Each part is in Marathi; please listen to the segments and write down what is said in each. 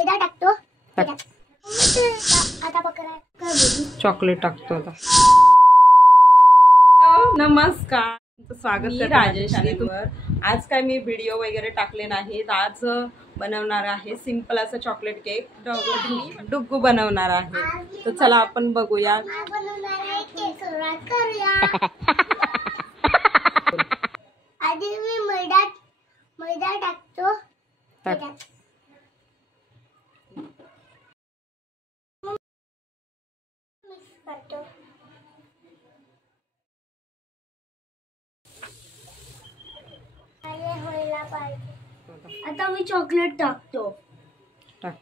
मैदा टाकतो. आता पकड़ा चॉकलेट टाकतो आता. नमस्कार, स्वागत आहे राजेश चॅनलवर. आज काय मी व्हिडिओ वगैरे टाकले नाहीत. आज बनवणार आहे सिंपल असं चॉकलेट केक. डुग्गू बनवणार आहे. तर चला आपण बघूया. आधी मी मैदा टाकतो. मिक्स करतो. व्हायला पाहिजे. आता मी चॉकलेट टाकतो. टाक.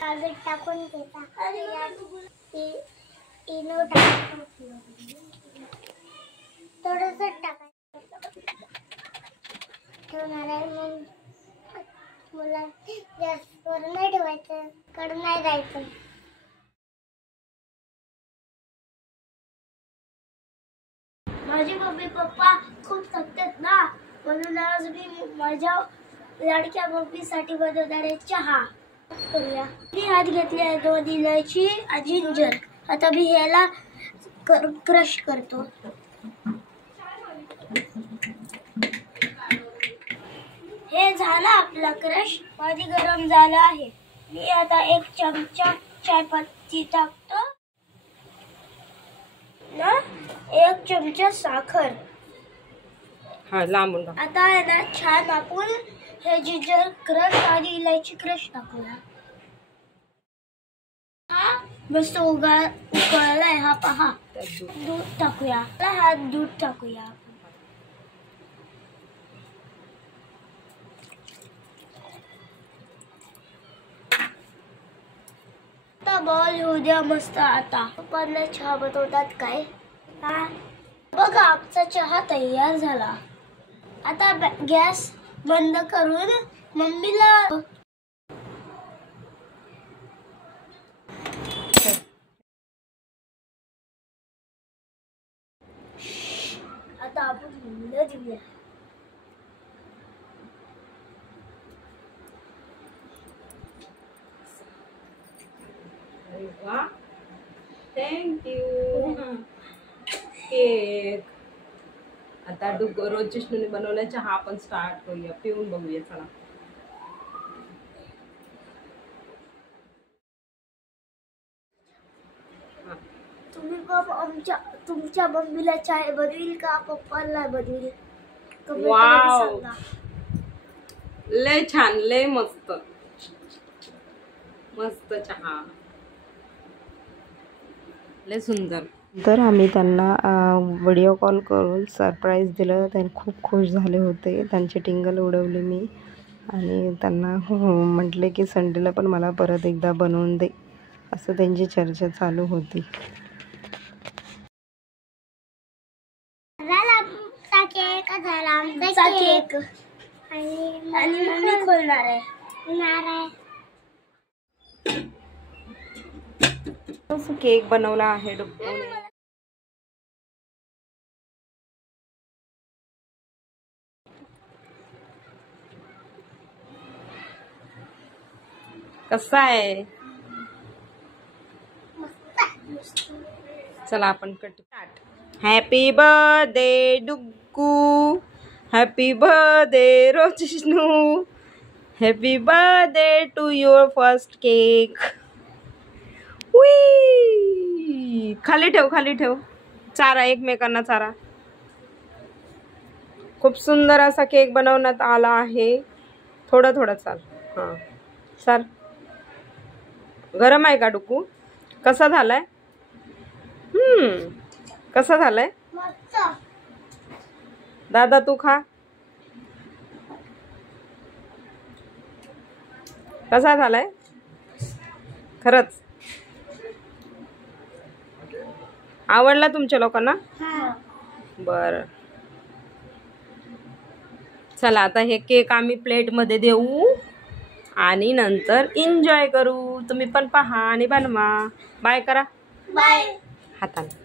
कागद टाकून घेता. इनो टाकतो. थोडंसं टाकायचं. ठेवणार आहे. मग मुला गॅसवर नाही ठेवायचं. कड नाही जायचं. माझे मम्मी पप्पा खूप थकतात ना, म्हणून आज मी माझ्या लाडक्या मम्मीसाठी बनवणार आहे चहा. करूया. मी हात घेतले आहे 2 इलायची आणि जिंजर. आता मी ह्याला क्रश करतो. हे झालं आपला क्रश. पाणी गरम झालं आहे. मी आता 1 चमचा चायपत्ती टाकतो ना, 1 चमचा साखर. हा लांबून. आता आहे ना छान आपण हे जिंजर क्रश आणि इलायची क्रश टाकूया. हा मस्त उकळलाय. हा पहा. दूध टाकूया. हा दूध टाकूया. आता बॉल होऊ द्या मस्त. आता पण चहा बनवतात काय. हा बघा आमचा चहा तयार झाला. आता गॅस बंद करून मम्मीला आता आपण मम्मीला देऊया. थँक्यू. केक आता रोज जिष्णूने बनवला चहा आपण स्टार्ट करूया. पिऊन बघूया. चला. तुम्ही तुमच्या मम्मीला चाय बनवील का पप्पाला बनवील? वाव, लय छान, लय मस्त मस्त चहा, लय सुंदर. तर आम्ही त्यांना व्हिडिओ कॉल करून सरप्राईज दिलं. ते खूप खुश झाले होते. त्यांची टिंगल उडवली मी आणि त्यांना म्हटले की संडेला पण मला परत एकदा बनवून दे, असं त्यांची चर्चा चालू होती. केक आणि मम्मी खोलणार आहे. केक बनवला आहे डुग्गूने. कसा आहे? चला आपण cut. Happy birthday Duggu. Happy birthday Rojishnu. Happy birthday to your first cake. खाली ठेव, खाली ठेव. चारा एकमेकांना चारा. खूप सुंदर असा केक बनवण्यात आला आहे. थोडा थोडा चाल. हां चाल. गरम आहे का डुग्गू? कसा झालाय? कसा झालाय? दादा तू खा. कसा झालाय खरंच? आवडला तुमच्या लोकांना? बरं. चला आता हे केक आम्ही प्लेटमध्ये देऊ आणि नंतर एन्जॉय करू. तुम्ही पण पहा आणि बनवा. बाय करा. बाय. हाताने